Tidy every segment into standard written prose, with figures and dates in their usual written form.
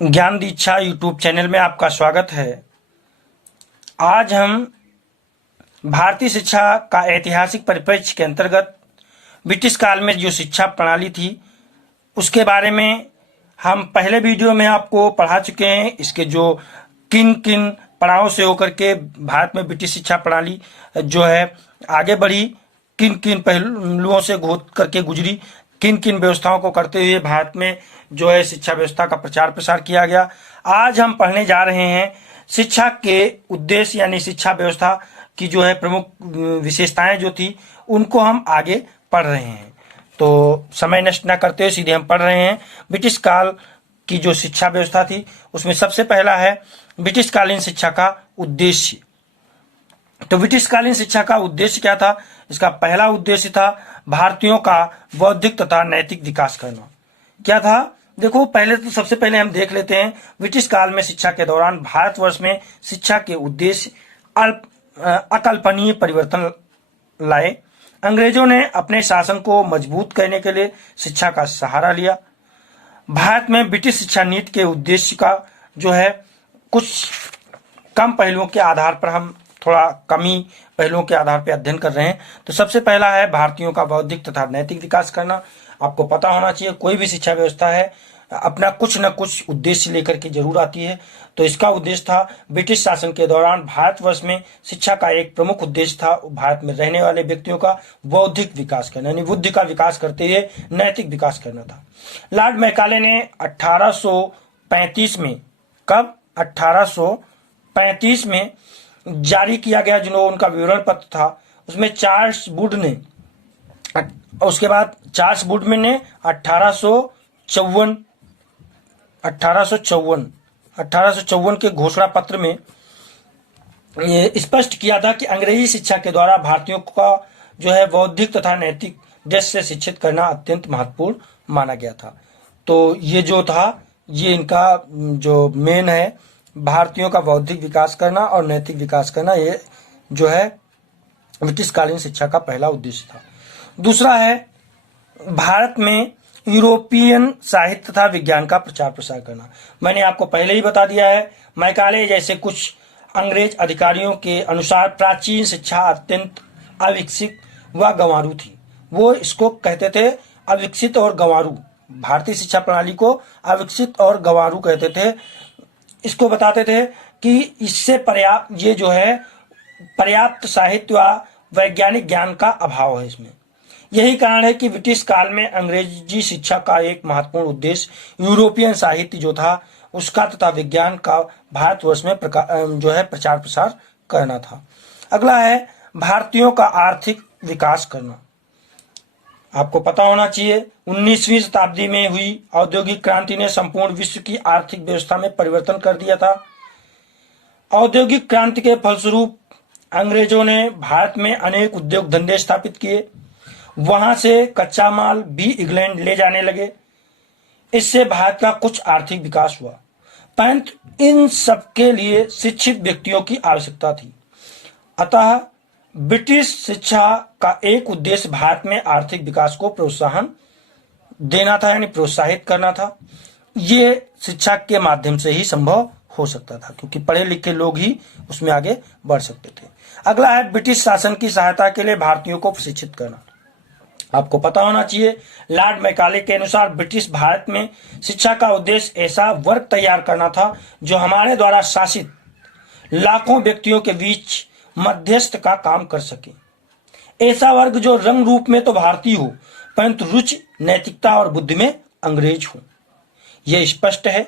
ज्ञान दीक्षा YouTube channel में आपका स्वागत है। आज हम भारतीय शिक्षा का ऐतिहासिक परिप्रेक्ष्य के अंतर्गत ब्रिटिश काल में जो शिक्षा प्रणाली थी उसके बारे में हम पहले वीडियो में आपको पढ़ा चुके हैं। इसके जो किन किन पड़ावों से होकर के भारत में ब्रिटिश शिक्षा प्रणाली जो है आगे बढ़ी, किन किन पहलुओं से होकर करके गुजरी, किन किन व्यवस्थाओं को करते हुए भारत में जो है शिक्षा व्यवस्था का प्रचार प्रसार किया गया। आज हम पढ़ने जा रहे हैं शिक्षा के उद्देश्य यानी शिक्षा व्यवस्था की जो है प्रमुख विशेषताएं जो थी उनको हम आगे पढ़ रहे हैं। तो समय नष्ट न करते हुए सीधे हम पढ़ रहे हैं। ब्रिटिश काल की जो शिक्षा व्यवस्था थी उसमें सबसे पहला है ब्रिटिश कालीन शिक्षा का उद्देश्य। तो ब्रिटिश कालीन शिक्षा का उद्देश्य क्या था? इसका पहला उद्देश्य था भारतीयों का बौद्धिक तथा नैतिक विकास करना। क्या था? देखो, पहले तो सबसे पहले हम देख लेते हैं ब्रिटिश काल में शिक्षा के दौरान भारतवर्ष में शिक्षा के उद्देश्य अकल्पनीय परिवर्तन लाए। अंग्रेजों ने अपने शासन को मजबूत करने के लिए शिक्षा का सहारा लिया। भारत में ब्रिटिश शिक्षा नीति के उद्देश्य का जो है कुछ कम पहलुओं के आधार पर हम थोड़ा कमी पहलुओं के आधार पर अध्ययन कर रहे हैं। तो सबसे पहला है भारतीयों का बौद्धिक तथा नैतिक विकास करना। आपको पता होना चाहिए कोई भी शिक्षा व्यवस्था है अपना कुछ न कुछ उद्देश्य लेकर के जरूर आती है। तो इसका उद्देश्य था ब्रिटिश शासन के दौरान भारतवर्ष में शिक्षा का एक प्रमुख उद्देश्य था भारत में रहने वाले व्यक्तियों का बौद्धिक विकास करना, यानी बुद्धि का विकास करते हुए नैतिक विकास करना था। लॉर्ड मैकाले ने 1835 में, कब? 1835 में जारी किया गया जो उनका विवरण पत्र था उसमें चार्ल्स वुड ने, उसके बाद चार्ल्स वुडमैन ने 1854 के घोषणा पत्र में ये स्पष्ट किया था कि अंग्रेजी शिक्षा के द्वारा भारतीयों का जो है बौद्धिक तथा नैतिक दृष्टि से शिक्षित करना अत्यंत महत्वपूर्ण माना गया था। तो ये जो था ये इनका जो मेन है भारतीयों का बौद्धिक विकास करना और नैतिक विकास करना, ये जो है ब्रिटिश कालीन शिक्षा का पहला उद्देश्य था। दूसरा है भारत में यूरोपियन साहित्य तथा विज्ञान का प्रचार प्रसार करना। मैंने आपको पहले ही बता दिया है, मैकाले जैसे कुछ अंग्रेज अधिकारियों के अनुसार प्राचीन शिक्षा अत्यंत अविकसित व गंवारू थी। वो इसको कहते थे अविकसित और गंवारू, भारतीय शिक्षा प्रणाली को अविकसित और गंवारू कहते थे। इसको बताते थे कि इससे पर्याप्त साहित्य व वैज्ञानिक ज्ञान का अभाव है इसमें। यही कारण है कि ब्रिटिश काल में अंग्रेजी शिक्षा का एक महत्वपूर्ण उद्देश्य यूरोपियन साहित्य जो था उसका तथा विज्ञान का भारतवर्ष में जो है प्रचार प्रसार करना था। अगला है भारतीयों का आर्थिक विकास करना। आपको पता होना चाहिए 19वीं शताब्दी में हुई औद्योगिक क्रांति ने संपूर्ण विश्व की आर्थिक व्यवस्था में परिवर्तन कर दिया था। औद्योगिक क्रांति के फलस्वरूप अंग्रेजों ने भारत में अनेक उद्योग धंधे स्थापित किए। वहां से कच्चा माल भी इंग्लैंड ले जाने लगे। इससे भारत का कुछ आर्थिक विकास हुआ, परंतु इन सबके लिए शिक्षित व्यक्तियों की आवश्यकता थी। अतः ब्रिटिश शिक्षा का एक उद्देश्य भारत में आर्थिक विकास को प्रोत्साहन देना था, यानी प्रोत्साहित करना था। ये शिक्षा के माध्यम से ही संभव हो सकता था क्योंकि पढ़े लिखे लोग ही उसमें आगे बढ़ सकते थे। अगला है ब्रिटिश शासन की सहायता के लिए भारतीयों को प्रशिक्षित करना। आपको पता होना चाहिए लॉर्ड मैकाले के अनुसार ब्रिटिश भारत में शिक्षा का उद्देश्य ऐसा वर्ग तैयार करना था जो हमारे द्वारा शासित लाखों व्यक्तियों के बीच मध्यस्थ का काम कर सके। ऐसा वर्ग जो रंग रूप में तो भारतीय हो परंतु रुचि, नैतिकता और बुद्धि में अंग्रेज हो। यह स्पष्ट है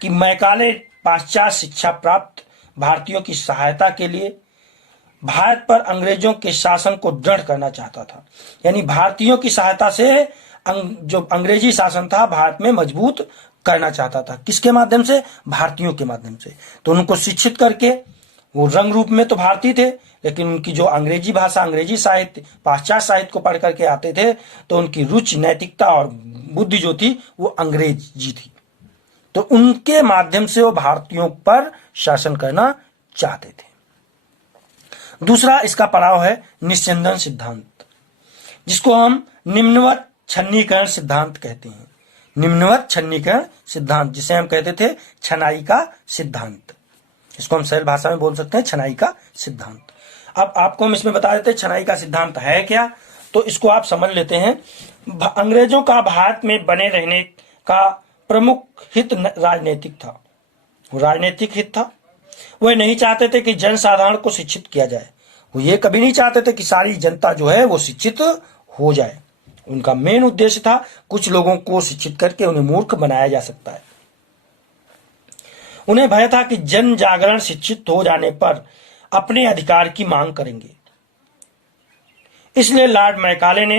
कि मैकाले पाश्चात्य शिक्षा प्राप्त भारतीयों की सहायता के लिए भारत पर अंग्रेजों के शासन को दृढ़ करना चाहता था, यानी भारतीयों की सहायता से जो अंग्रेजी शासन था भारत में मजबूत करना चाहता था। किसके माध्यम से? भारतीयों के माध्यम से। तो उनको शिक्षित करके, वो रंग रूप में तो भारतीय थे लेकिन उनकी जो अंग्रेजी भाषा, अंग्रेजी साहित्य, पाश्चात्य साहित्य को पढ़ करके आते थे तो उनकी रुचि, नैतिकता और बुद्धि जो थी वो अंग्रेजी थी। तो उनके माध्यम से वो भारतीयों पर शासन करना चाहते थे। दूसरा इसका पड़ाव है निस्यंदन सिद्धांत, जिसको हम निम्नवत छन्नीकरण सिद्धांत कहते हैं। निम्नवत छन्नीकरण सिद्धांत, जिसे हम कहते थे छनाई का सिद्धांत। इसको हम सरल भाषा में बोल सकते हैं छनाई का सिद्धांत। अब आपको हम इसमें बता देते हैं छनाई का सिद्धांत है क्या, तो इसको आप समझ लेते हैं। अंग्रेजों का भारत में बने रहने का प्रमुख हित राजनीतिक था, राजनीतिक हित था। वह नहीं चाहते थे कि जनसाधारण को शिक्षित किया जाए, वो ये कभी नहीं चाहते थे कि सारी जनता जो है वो शिक्षित हो जाए। उनका मेन उद्देश्य था कुछ लोगों को शिक्षित करके उन्हें मूर्ख बनाया जा सकता है। उन्हें भय था कि जन जागरण शिक्षित हो जाने पर अपने अधिकार की मांग करेंगे। इसलिए लॉर्ड मैकाले ने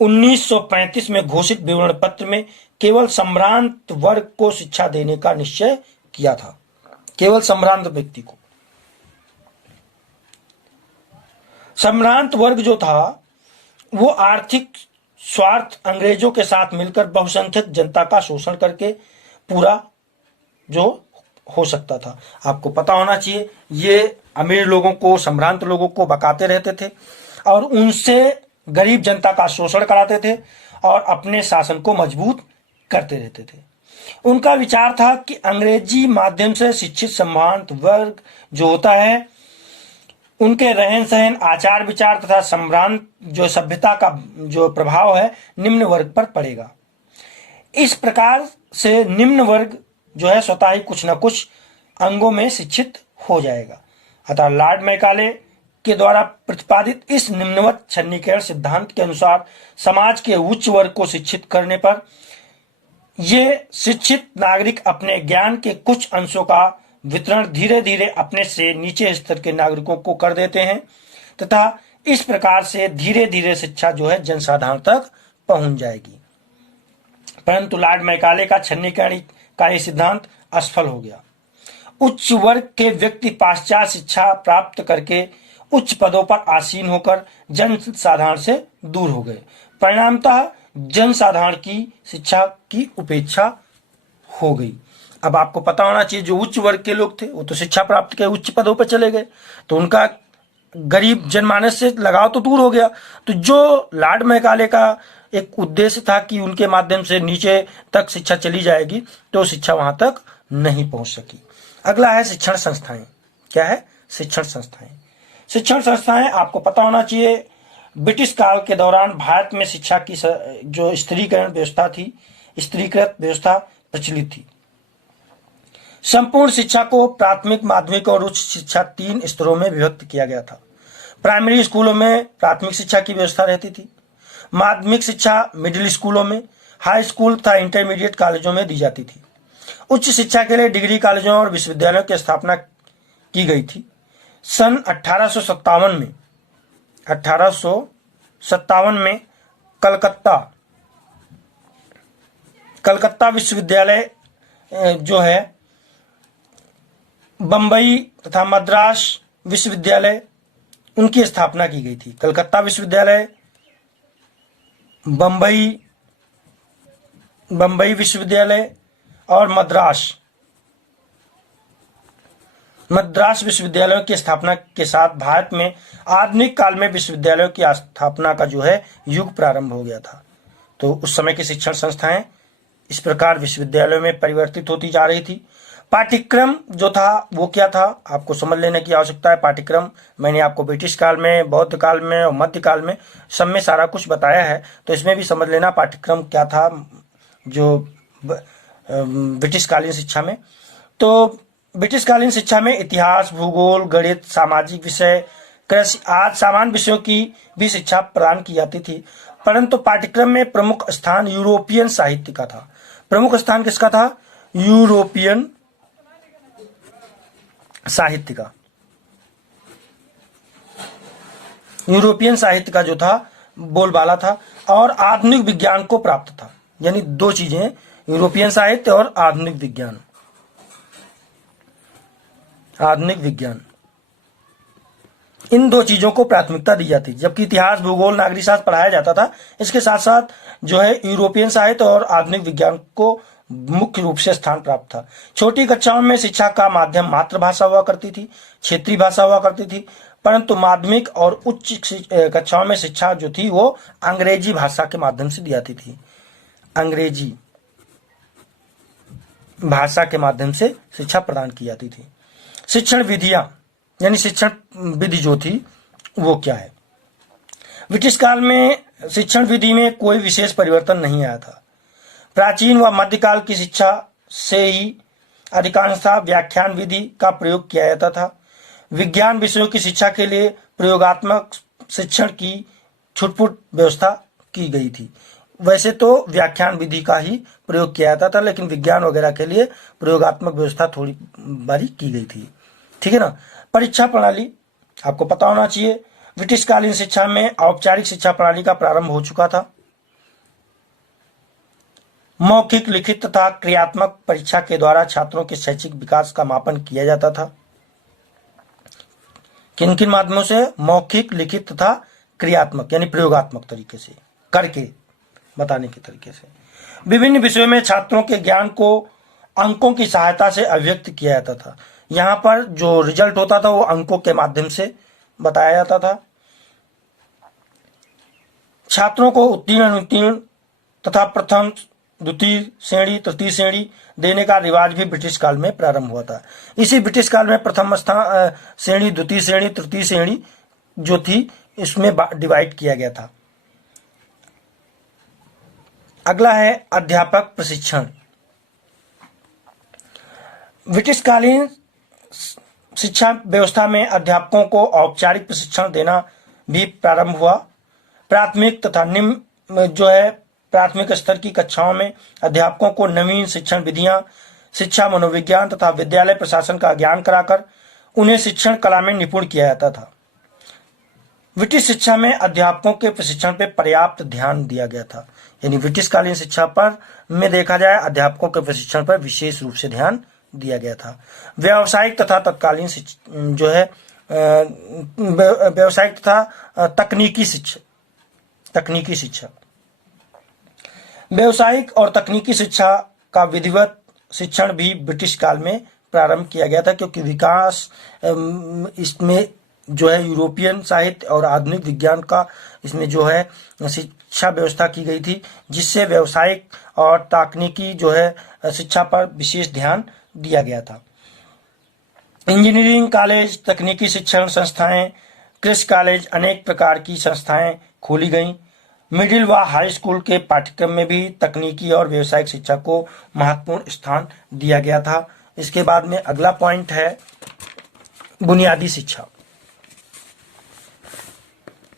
1935 में घोषित विवरण पत्र में केवल सम्भ्रांत वर्ग को शिक्षा देने का निश्चय किया था, केवल सम्भ्रांत व्यक्ति को। सम्भ्रांत वर्ग जो था वो आर्थिक स्वार्थ अंग्रेजों के साथ मिलकर बहुसंख्यक जनता का शोषण करके पूरा जो हो सकता था। आपको पता होना चाहिए ये अमीर लोगों को, सम्भ्रांत लोगों को बकाते रहते थे और उनसे गरीब जनता का शोषण कराते थे और अपने शासन को मजबूत करते रहते थे। उनका विचार था कि अंग्रेजी माध्यम से शिक्षित सम्भ्रांत वर्ग जो होता है उनके रहन सहन, आचार विचार तथा सम्भ्रांत जो सभ्यता का जो प्रभाव है निम्न वर्ग पर पड़ेगा। इस प्रकार से निम्न वर्ग जो है स्वतः ही कुछ न कुछ अंगों में शिक्षित हो जाएगा। अतः लॉर्ड मैकाले के द्वारा प्रतिपादित इस निम्नवत छन्नीकरण सिद्धांत के अनुसार समाज के उच्च वर्ग को शिक्षित करने पर ये शिक्षित नागरिक अपने ज्ञान के कुछ अंशों का वितरण धीरे धीरे अपने से नीचे स्तर के नागरिकों को कर देते हैं तथा इस प्रकार से धीरे धीरे शिक्षा जो है जनसाधारण तक पहुंच जाएगी। परंतु लॉर्ड मैकाले का छन्नीकरण का यह सिद्धांत असफल हो गया। उच्च वर्ग के व्यक्ति पाश्चात्य शिक्षा प्राप्त करके उच्च पदों पर आसीन होकर जनसाधारण से दूर हो गए। परिणामतः जनसाधारण की शिक्षा की उपेक्षा हो गई। अब आपको पता होना चाहिए जो उच्च वर्ग के लोग थे वो तो शिक्षा प्राप्त के उच्च पदों पर चले गए, तो उनका गरीब जनमानस से लगाव तो दूर हो गया। तो जो लॉर्ड मैकाले का एक उद्देश्य था कि उनके माध्यम से नीचे तक शिक्षा चली जाएगी, तो शिक्षा वहां तक नहीं पहुंच सकी। अगला है शिक्षण संस्थाएं। क्या है? शिक्षण संस्थाएं। शिक्षण संस्थाएं आपको पता होना चाहिए ब्रिटिश काल के दौरान भारत में शिक्षा की जो स्त्रीकरण व्यवस्था थी, स्त्रीकृत व्यवस्था प्रचलित थी। संपूर्ण शिक्षा को प्राथमिक, माध्यमिक और उच्च शिक्षा 3 स्तरों में विभक्त किया गया था। प्राइमरी स्कूलों में प्राथमिक शिक्षा की व्यवस्था रहती थी। माध्यमिक शिक्षा मिडिल स्कूलों में, हाई स्कूल तथा इंटरमीडिएट कॉलेजों में दी जाती थी। उच्च शिक्षा के लिए डिग्री कॉलेजों और विश्वविद्यालयों की स्थापना की गई थी। सन 1857 में कलकत्ता विश्वविद्यालय जो है बंबई तथा मद्रास विश्वविद्यालय उनकी स्थापना की गई थी। कलकत्ता विश्वविद्यालय, बंबई विश्वविद्यालय और मद्रास विश्वविद्यालयों की स्थापना के साथ भारत में आधुनिक काल में विश्वविद्यालयों की स्थापना का जो है युग प्रारंभ हो गया था। तो उस समय की शिक्षण संस्थाएं इस प्रकार विश्वविद्यालयों में परिवर्तित होती जा रही थी। पाठ्यक्रम जो था वो क्या था, आपको समझ लेने की आवश्यकता है। पाठ्यक्रम मैंने आपको ब्रिटिश काल में, बौद्ध काल में और मध्य काल में सब में सारा कुछ बताया है, तो इसमें भी समझ लेना पाठ्यक्रम क्या था जो ब्रिटिश कालीन शिक्षा में। तो ब्रिटिश कालीन शिक्षा में इतिहास, भूगोल, गणित, सामाजिक विषय, कृषि आदि सामान्य विषयों की भी शिक्षा प्रदान की जाती थी। परंतु पाठ्यक्रम में प्रमुख स्थान यूरोपियन साहित्य का था। प्रमुख स्थान किसका था? यूरोपियन साहित्य का। यूरोपियन साहित्य का जो था बोलबाला था और आधुनिक विज्ञान को प्राप्त था। यानी 2 चीजें, यूरोपियन साहित्य और आधुनिक विज्ञान। इन 2 चीजों को प्राथमिकता दी जाती, जबकि इतिहास, भूगोल, नागरिक शास्त्र पढ़ाया जाता था। इसके साथ साथ जो है यूरोपियन साहित्य और आधुनिक विज्ञान को मुख्य रूप से स्थान प्राप्त था। छोटी कक्षाओं में शिक्षा का माध्यम मातृभाषा हुआ करती थी, क्षेत्रीय भाषा हुआ करती थी, परंतु माध्यमिक और उच्च कक्षाओं में शिक्षा जो थी वो अंग्रेजी भाषा के माध्यम से दी जाती थी। अंग्रेजी भाषा के माध्यम से शिक्षा प्रदान की जाती थी। शिक्षण विधियां यानी शिक्षण विधि जो थी वो क्या है? ब्रिटिश काल में शिक्षण विधि में कोई विशेष परिवर्तन नहीं आया था। प्राचीन व मध्यकाल की शिक्षा से ही अधिकांशतः व्याख्यान विधि का प्रयोग किया जाता था। विज्ञान विषयों की शिक्षा के लिए प्रयोगात्मक शिक्षण की छुटपुट व्यवस्था की गई थी। वैसे तो व्याख्यान विधि का ही प्रयोग किया जाता था, लेकिन विज्ञान वगैरह के लिए प्रयोगात्मक व्यवस्था थोड़ी बारी की गई थी। ठीक है ना। परीक्षा प्रणाली आपको पता होना चाहिए। ब्रिटिश कालीन शिक्षा में औपचारिक शिक्षा प्रणाली का प्रारंभ हो चुका था। मौखिक, लिखित तथा क्रियात्मक परीक्षा के द्वारा छात्रों के शैक्षिक विकास का मापन किया जाता था। किन किन माध्यमों से? मौखिक, लिखित तथा क्रियात्मक यानी प्रयोगात्मक तरीके से, करके बताने के तरीके से। विभिन्न विषयों में छात्रों के ज्ञान को अंकों की सहायता से अभिव्यक्त किया जाता था। यहाँ पर जो रिजल्ट होता था वो अंकों के माध्यम से बताया जाता था। छात्रों को उत्तीर्ण, अनुत्तीर्ण तथा प्रथम, द्वितीय श्रेणी, तृतीय श्रेणी देने का रिवाज भी ब्रिटिश काल में प्रारंभ हुआ था। इसी ब्रिटिश काल में प्रथम श्रेणी, द्वितीय श्रेणी, तृतीय श्रेणी जो थी इसमें डिवाइड किया गया था। अगला है अध्यापक प्रशिक्षण। ब्रिटिश कालीन शिक्षा व्यवस्था में अध्यापकों को औपचारिक प्रशिक्षण देना भी प्रारंभ हुआ। प्राथमिक तथा निम्न जो है प्राथमिक स्तर की कक्षाओं में अध्यापकों को नवीन शिक्षण विधियां, शिक्षा मनोविज्ञान तथा विद्यालय प्रशासन का ज्ञान कराकर उन्हें शिक्षण कला में निपुण किया जाता था। ब्रिटिश शिक्षा में अध्यापकों के प्रशिक्षण पर पर्याप्त ध्यान दिया गया था। यानी ब्रिटिश कालीन शिक्षा पर में देखा जाए अध्यापकों के प्रशिक्षण पर विशेष रूप से ध्यान दिया गया था। व्यावसायिक तथा तत्कालीन जो है व्यावसायिक तथा तकनीकी शिक्षा व्यावसायिक और तकनीकी शिक्षा का विधिवत शिक्षण भी ब्रिटिश काल में प्रारंभ किया गया था, क्योंकि विकास इसमें जो है यूरोपियन साहित्य और आधुनिक विज्ञान का इसमें जो है शिक्षा व्यवस्था की गई थी, जिससे व्यावसायिक और तकनीकी जो है शिक्षा पर विशेष ध्यान दिया गया था। इंजीनियरिंग कॉलेज, तकनीकी शिक्षण संस्थाएं, कृषि कॉलेज, अनेक प्रकार की संस्थाएं खोली गईं। मिडिल व हाई स्कूल के पाठ्यक्रम में भी तकनीकी और व्यावसायिक शिक्षा को महत्वपूर्ण स्थान दिया गया था। इसके बाद में अगला पॉइंट है बुनियादी शिक्षा।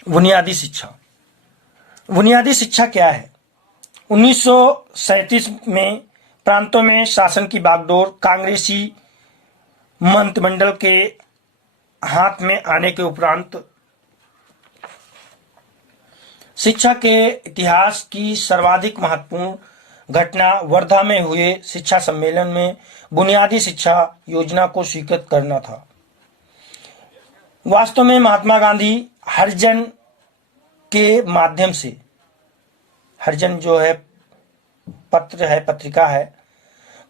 बुनियादी शिक्षा बुनियादी शिक्षा क्या है? 1937 में प्रांतों में शासन की बागडोर कांग्रेसी मंत्रिमंडल के हाथ में आने के उपरांत शिक्षा के इतिहास की सर्वाधिक महत्वपूर्ण घटना वर्धा में हुए शिक्षा सम्मेलन में बुनियादी शिक्षा योजना को स्वीकृत करना था। वास्तव में महात्मा गांधी हरिजन के माध्यम से, हरिजन जो है पत्र है, पत्रिका है,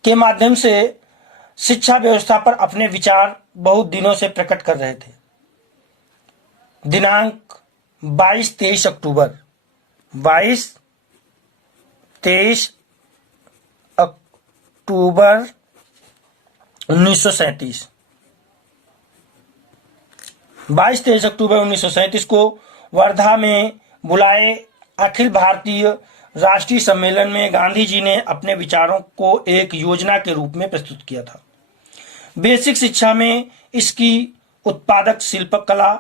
के माध्यम से शिक्षा व्यवस्था पर अपने विचार बहुत दिनों से प्रकट कर रहे थे। दिनांक 22-23 अक्टूबर 1937 22-23 अक्टूबर 1937 को वर्धा में बुलाए अखिल भारतीय राष्ट्रीय सम्मेलन में गांधी जी ने अपने विचारों को एक योजना के रूप में प्रस्तुत किया था। बेसिक शिक्षा में इसकी उत्पादक शिल्पकला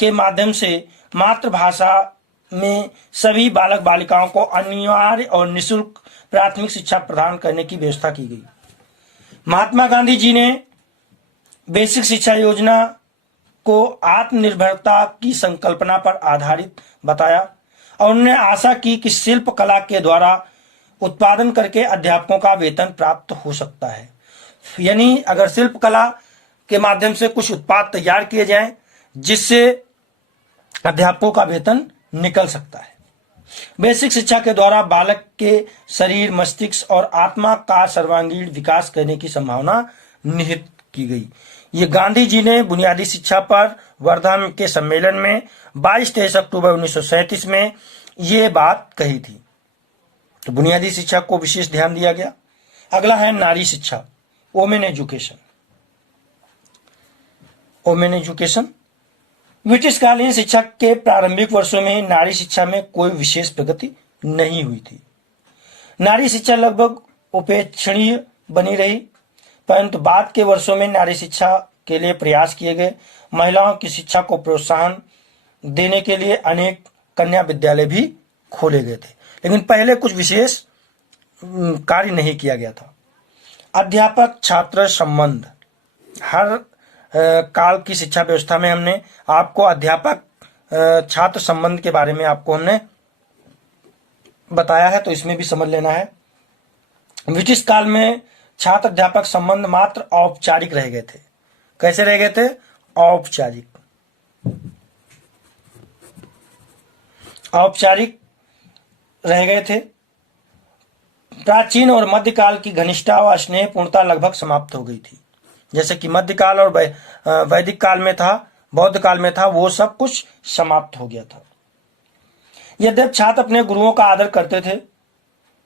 के माध्यम से मातृभाषा में सभी बालक बालिकाओं को अनिवार्य और निःशुल्क प्राथमिक शिक्षा प्रदान करने की व्यवस्था की गई। महात्मा गांधी जी ने बेसिक शिक्षा योजना को आत्मनिर्भरता की संकल्पना पर आधारित बताया और उन्होंने आशा की कि शिल्प कला के द्वारा उत्पादन करके अध्यापकों का वेतन प्राप्त हो सकता है। यानी अगर शिल्प कला के माध्यम से कुछ उत्पाद तैयार किए जाएं जिससे अध्यापकों का वेतन निकल सकता है। बेसिक शिक्षा के द्वारा बालक के शरीर, मस्तिष्क और आत्मा का सर्वांगीण विकास करने की संभावना निहित की गई। ये गांधी जी ने बुनियादी शिक्षा पर वर्धा के सम्मेलन में 22-23 अक्टूबर 1937 में ये बात कही थी। तो बुनियादी शिक्षा को विशेष ध्यान दिया गया। अगला है नारी शिक्षा, women education. Women education British कालीन शिक्षा के प्रारंभिक वर्षों में नारी शिक्षा में कोई विशेष प्रगति नहीं हुई थी। नारी शिक्षा लगभग उपेक्षणीय बनी रही, परंतु बाद के वर्षों में नारी शिक्षा के लिए प्रयास किए गए। महिलाओं की शिक्षा को प्रोत्साहन देने के लिए अनेक कन्या विद्यालय भी खोले गए थे, लेकिन पहले कुछ विशेष कार्य नहीं किया गया था। अध्यापक छात्र संबंध, हर काल की शिक्षा व्यवस्था में हमने आपको अध्यापक छात्र संबंध के बारे में आपको हमने बताया है, तो इसमें भी समझ लेना है। ब्रिटिश काल में छात्र अध्यापक संबंध मात्र औपचारिक रह गए थे। कैसे रह गए थे? औपचारिक रह गए थे। प्राचीन और मध्यकाल की घनिष्ठता व स्नेहपूर्णता लगभग समाप्त हो गई थी। जैसे कि मध्यकाल और वैदिक काल में था, बौद्ध काल में था, वो सब कुछ समाप्त हो गया था। यद्यपि छात्र अपने गुरुओं का आदर करते थे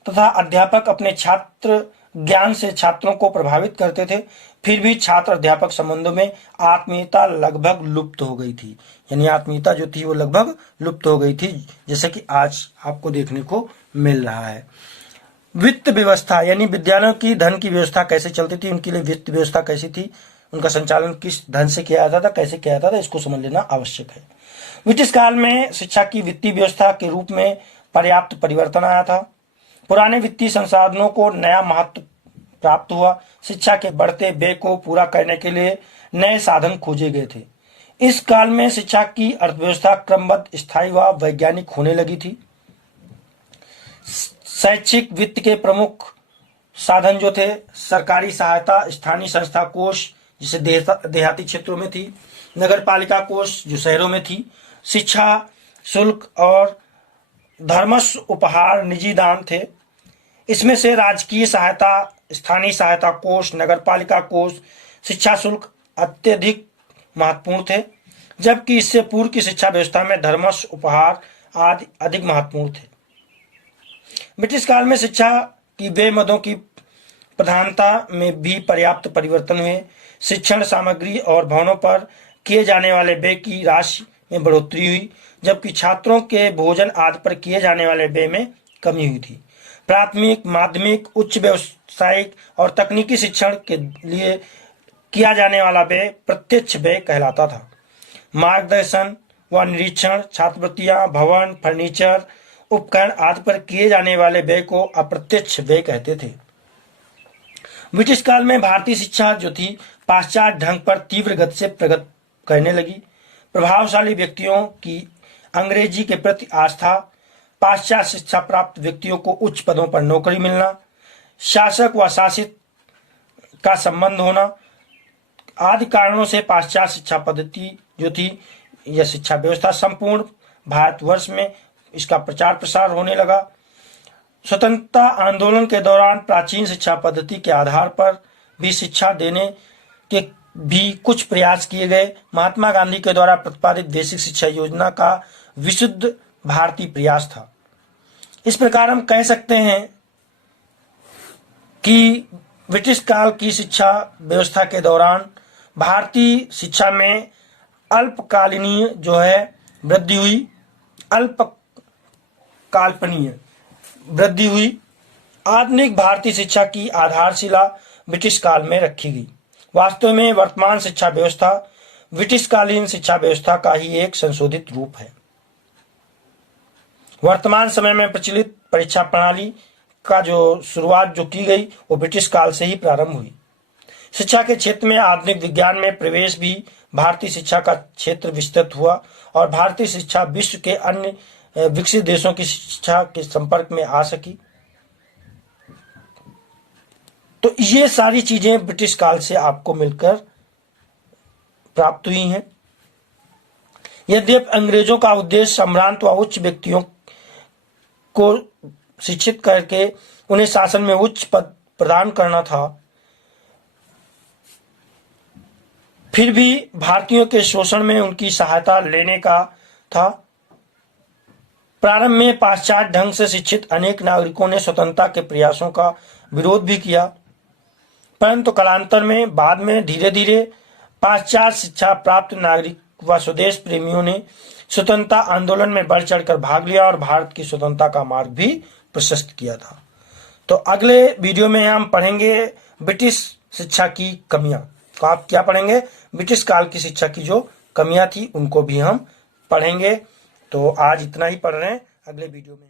तथा अध्यापक अपने छात्र ज्ञान से छात्रों को प्रभावित करते थे, फिर भी छात्र अध्यापक संबंधों में आत्मीयता लगभग लुप्त हो गई थी। यानी आत्मीयता जो थी वो लगभग लुप्त हो गई थी, जैसे कि आज आपको देखने को मिल रहा है। वित्त व्यवस्था, यानी विद्यालयों की धन की व्यवस्था कैसे चलती थी, उनके लिए वित्त व्यवस्था कैसी थी, उनका संचालन किस धन से किया जाता था, कैसे किया जाता था, इसको समझ लेना आवश्यक है। ब्रिटिश काल में शिक्षा की वित्तीय व्यवस्था के रूप में पर्याप्त परिवर्तन आया था। पुराने वित्तीय संसाधनों को नया महत्व प्राप्त हुआ। शिक्षा के बढ़ते व्यय को पूरा करने के लिए नए साधन खोजे गए थे। इस काल में शिक्षा की अर्थव्यवस्था क्रमबद्ध, स्थायी व वैज्ञानिक होने लगी थी। शैक्षिक वित्त के प्रमुख साधन जो थे, सरकारी सहायता, स्थानीय संस्था कोष जिसे देहाती क्षेत्रों में थी, नगर पालिका कोष जो शहरों में थी, शिक्षा शुल्क और धर्मस्व उपहार निजी दान थे। इसमें से राजकीय सहायता, स्थानीय सहायता कोष, नगर पालिका कोष, शिक्षा शुल्क अत्यधिक महत्वपूर्ण थे, जबकि इससे पूर्व की शिक्षा व्यवस्था में धर्मस्व उपहार आदि अधिक महत्वपूर्ण थे। ब्रिटिश काल में शिक्षा की व्यय मदों की प्रधानता में भी पर्याप्त परिवर्तन हुए। शिक्षण सामग्री और भवनों पर किए जाने वाले व्यय की राशि में बढ़ोतरी हुई, जबकि छात्रों के भोजन आदि पर किए जाने वाले व्यय में कमी हुई थी। प्राथमिक, माध्यमिक, उच्च व्यावसायिक और तकनीकी शिक्षण के लिए किया जाने वाला व्यय प्रत्यक्ष व्यय कहलाता था। मार्गदर्शन व निरीक्षण, छात्रवृत्तियां, भवन, फर्नीचर, उपकरण आदि पर किए जाने वाले व्यय को अप्रत्यक्ष व्यय कहते थे। ब्रिटिश काल में भारतीय शिक्षा जो थी पाश्चात्य ढंग पर तीव्र गति से प्रगति करने लगी। प्रभावशाली व्यक्तियों की अंग्रेजी के प्रति आस्था, पाश्चात्य शिक्षा प्राप्त व्यक्तियों को उच्च पदों पर नौकरी मिलना, शासक व शासित का संबंध होना आदि कारणों से पाश्चात्य शिक्षा पद्धति जो थी, यह शिक्षा व्यवस्था संपूर्ण भारतवर्ष में इसका प्रचार प्रसार होने लगा। स्वतंत्रता आंदोलन के दौरान प्राचीन शिक्षा पद्धति के आधार पर भी शिक्षा देने के भी कुछ प्रयास किए गए। महात्मा गांधी के द्वारा प्रतिपादित बेसिक शिक्षा योजना का विशुद्ध भारतीय प्रयास था। इस प्रकार हम कह सकते हैं कि ब्रिटिश काल की शिक्षा व्यवस्था के दौरान भारतीय शिक्षा में अल्पकालीन जो है वृद्धि हुई, अल्पकाल्पनीय वृद्धि हुई। आधुनिक भारतीय शिक्षा की आधारशिला ब्रिटिश काल में रखी गई। वास्तव में वर्तमान शिक्षा व्यवस्था ब्रिटिश कालीन शिक्षा व्यवस्था का ही एक संशोधित रूप है। वर्तमान समय में प्रचलित परीक्षा प्रणाली का जो शुरुआत जो की गई वो ब्रिटिश काल से ही प्रारंभ हुई। शिक्षा के क्षेत्र में आधुनिक विज्ञान में प्रवेश भी भारतीय शिक्षा का क्षेत्र विस्तृत हुआ और भारतीय शिक्षा विश्व के अन्य विकसित देशों की शिक्षा के संपर्क में आ सकी। तो ये सारी चीजें ब्रिटिश काल से आपको मिलकर प्राप्त हुई हैं। यद्यपि अंग्रेजों का उद्देश्य सम्भ्रांत व उच्च व्यक्तियों को शिक्षित करके उन्हें शासन में उच्च पद प्रदान करना था, फिर भी भारतीयों के शोषण में उनकी सहायता लेने का था। प्रारंभ में पाश्चात्य ढंग से शिक्षित अनेक नागरिकों ने स्वतंत्रता के प्रयासों का विरोध भी किया, परंतु कालांतर में बाद में धीरे धीरे पाश्चात्य शिक्षा प्राप्त नागरिक व स्वदेश प्रेमियों ने स्वतंत्रता आंदोलन में बढ़ चढ़कर भाग लिया और भारत की स्वतंत्रता का मार्ग भी प्रशस्त किया था। तो अगले वीडियो में हम पढ़ेंगे ब्रिटिश शिक्षा की कमियां। तो आप क्या पढ़ेंगे? ब्रिटिश काल की शिक्षा की जो कमियां थी उनको भी हम पढ़ेंगे। तो आज इतना ही पढ़ रहे हैं, अगले वीडियो में